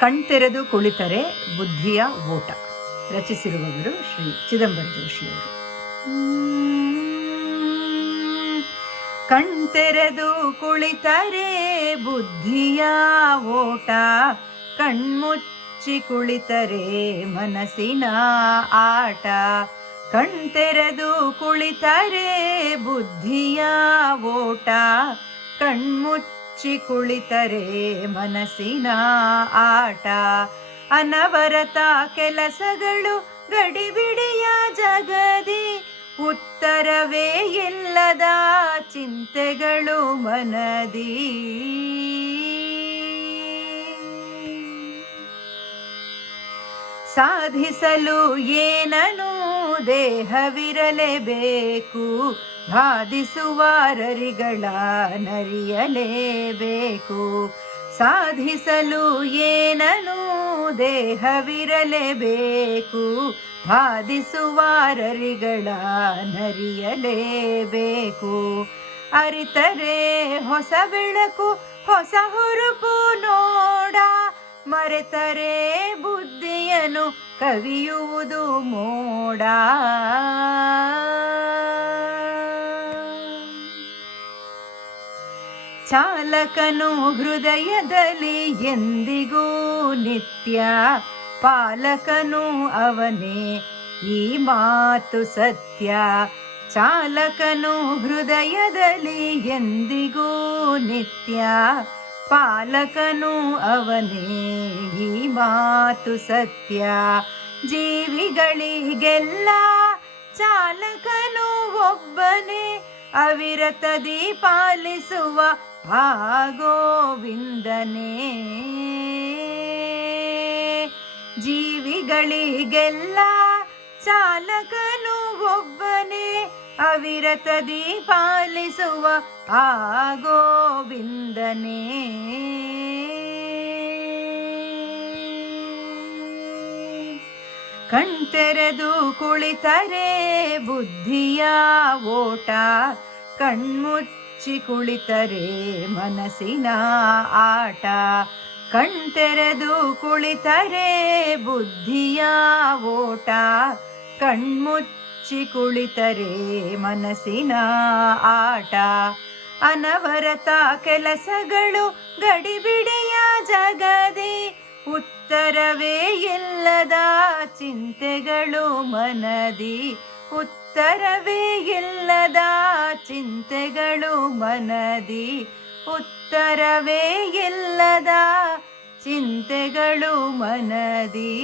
ಕಣ್ತೆರೆದು ಕುಳಿತರೆ ಬುದ್ಧಿಯ ಓಟ. ರಚಿಸಿರುವವರು ಶ್ರೀ ಚಿದಂಬರ ಜೋಶಿಯವರು. ಕಣ್ತೆರೆದು ಕುಳಿತರೆ ಬುದ್ಧಿಯ ಓಟ, ಕಣ್ಮುಚ್ಚಿ ಕುಳಿತರೆ ಮನಸ್ಸಿನ ಆಟ. ಕಣ್ತೆರೆದು ಕುಳಿತರೆ ಬುದ್ಧಿಯ ಓಟ, ಕಣ್ಮುಚ್ಚಿ ಕುಳಿತರೆ ಮನಸ್ಸಿನ ಆಟ. ಅನವರತ ಕೆಲಸಗಳು ಗಡಿಬಿಡಿಯ ಜಗದಿ, ಉತ್ತರವೇ ಇಲ್ಲದ ಚಿಂತೆಗಳು ಮನದಿ. ಸಾಧಿಸಲು ಏನನು ದೇಹವಿರಲೇಬೇಕು, ಬಾಧಿಸುವ ರರಿಗಳ ನರಿಯಲೇಬೇಕು. ಸಾಧಿಸಲು ಏನನು ದೇಹವಿರಲೇಬೇಕು, ಬಾಧಿಸುವ ರರಿಗಳ ನರಿಯಲೇಬೇಕು. ಅರಿತರೆ ಹೊಸ ಬೆಳಕು ಹೊಸ ಹುರುಪು ನೋಡ, ಮರೆತರೆ ಬುದ್ಧಿಯನ್ನು ಕವಿಯುವುದು ಮೋಡ. ಚಾಲಕನು ಹೃದಯದಲ್ಲಿ ಎಂದಿಗೂ ನಿತ್ಯ, ಪಾಲಕನು ಅವನೇ ಈ ಮಾತು ಸತ್ಯ. ಚಾಲಕನು ಹೃದಯದಲ್ಲಿ ಎಂದಿಗೂ ನಿತ್ಯ, ಪಾಲಕನು ಅವನೇ ಈ ಮಾತು ಸತ್ಯ. ಜೀವಿಗಳಿಗೆಲ್ಲ ಚಾಲಕನು ಒಬ್ಬನೇ, ಅವಿರತದಿ ಪಾಲಿಸುವ ಗೋವಿಂದನೇ. ಜೀವಿಗಳಿಗೆಲ್ಲ ಚಾಲಕನು ಒಬ್ಬನೇ, ಅವಿರತದಿ ಪಾಲಿಸುವ ಗೋವಿಂದನೇ. ಕಣ್ತೆರೆದು ಕುಳಿತರೆ ಬುದ್ಧಿಯ ಓಟ, ಕಣ್ಮುಚ್ಚಿ ಕುಳಿತರೆ ಮನಸ್ಸಿನ ಆಟ. ಕಣ್ತೆರೆದು ಕುಳಿತರೆ ಬುದ್ಧಿಯ ಓಟ, ಕಣ್ಮುಚ್ಚಿ ಕುಳಿತರೆ ಮನಸ್ಸಿನ ಆಟ. ಅನವರತ ಕೆಲಸಗಳು ಗಡಿಬಿಡಿಯ ಜಗದಿ, ಉತ್ತರವೇ ಇಲ್ಲದ ಚಿಂತೆಗಳು ಮನದಿ. ಉತ್ತರವೇ ಇಲ್ಲದ ಚಿಂತೆಗಳು ಮನದಿ. ಉತ್ತರವೇ ಇಲ್ಲದ ಚಿಂತೆಗಳು ಮನದಿ.